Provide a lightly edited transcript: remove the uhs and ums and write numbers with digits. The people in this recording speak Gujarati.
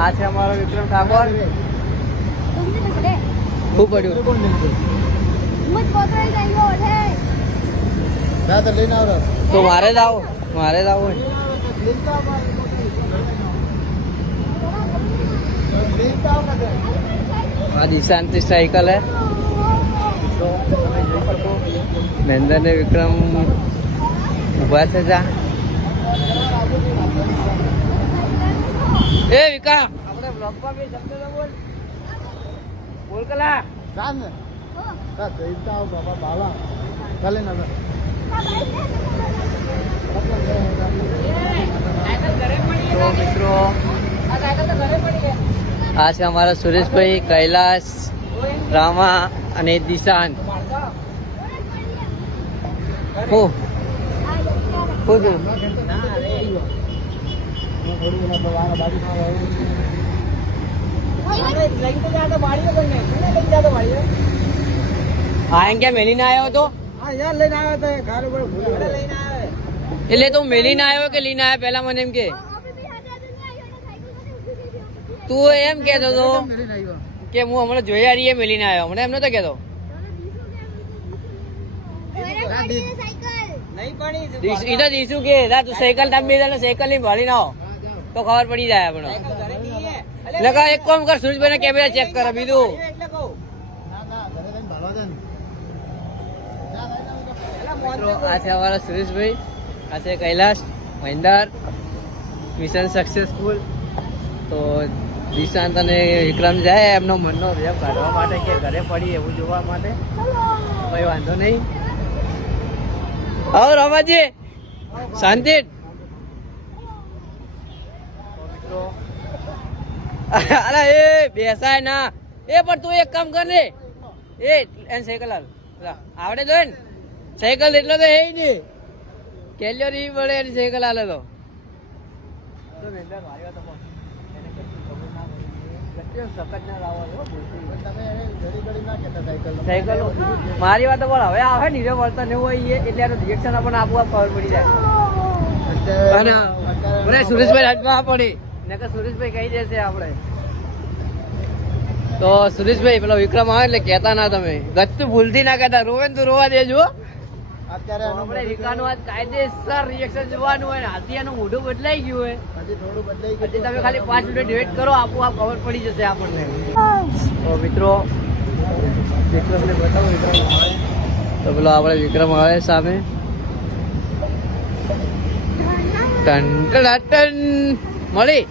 આ છે અમારો વિક્રમ ઠાકોર. શું પડ્યું? તો મારે જ આવો, મારે જ આવું. આ દિશાંતની સાયકલ હે. તો તમે જોઈ શકો મહેન્દ્ર ને વિક્રમ ઉભા છે. જા એ વિકા આપણે બ્લોગમાં બે શબ્દ બોલ બોલ કલા જાન ને કા દેવતા આવ બાબા બાલા ચાલે ના તો મિત્રો આ છે અમારા સુરેશભાઈ, કૈલાસ, રામા અને દિશાંત. क्या मेलीने आया हो तो એટલે તું મેલીને આવ્યો કે લઈને આવ્યો? પેલા મને એમ કે તું એમ કેતો હતો કે હું હમણાં જોયા રહીએ મેલીને આવ્યો. હમણાં એમ નતો કેતો. દીશું કે તું સાયકલ તાપી દે, સાયકલ ની ભાળી ના આવો તો ખબર પડી જાય આપણે. એક કામ કર, સુરેશભાઈ ના કેમેરા ચેક કર. બીજું આ છે અમારા સુરેશભાઈ, આ છે કૈલાસ, મહેન્દ્ર, મિશન સક્સેસફુલ. તો દિશાંત અને વિક્રમ જાય એમનો મનનો ભેદ કાઢવા માટે કે ઘરે પડી એવું જોવા માટે. કોઈ વાંધો નહીં. આવો રમાજી, શાંતિ. અરે એ બેસાય ના એ, પણ તું એક કામ કર ને એ સાયકલ આવડે તો ને સાયકલ એટલો તો હે ને કેલ્યો નહીં પડે એની સાયકલ હાલે તો મારી વાત પણ હવે આવે ને હીરો વળતા નહીં હોય એટલે એનું રિએક્શન આપણને આપવા ખબર પડી જાય. અને સુરેશભાઈ હાથમાં પડી ને કે સુરેશભાઈ કહી દેશે આપણે. તો સુરેશભાઈ પેલો વિક્રમ આવે એટલે કહેતા ના, તમે ગતું ભૂલથી ના કહેતા. રોવે ને તો રોવા દેજો. અત્યારે આપણે વિકાનું આજ કાયદેસર રિએક્શન જોવાનું હોય ને હાથીયાનું મોઢું બદલાઈ ગયું હોય, હજી થોડું બદલાઈ ગયું. તમે ખાલી 5 મિનિટ વેઇટ કરો, આપોઆપ ખબર પડી જશે આપણને. તો મિત્રો વિક્રમને બતાવો. વિક્રમ આવે તો પેલો આપણે વિક્રમ આવે સામે. ટન ટન મળી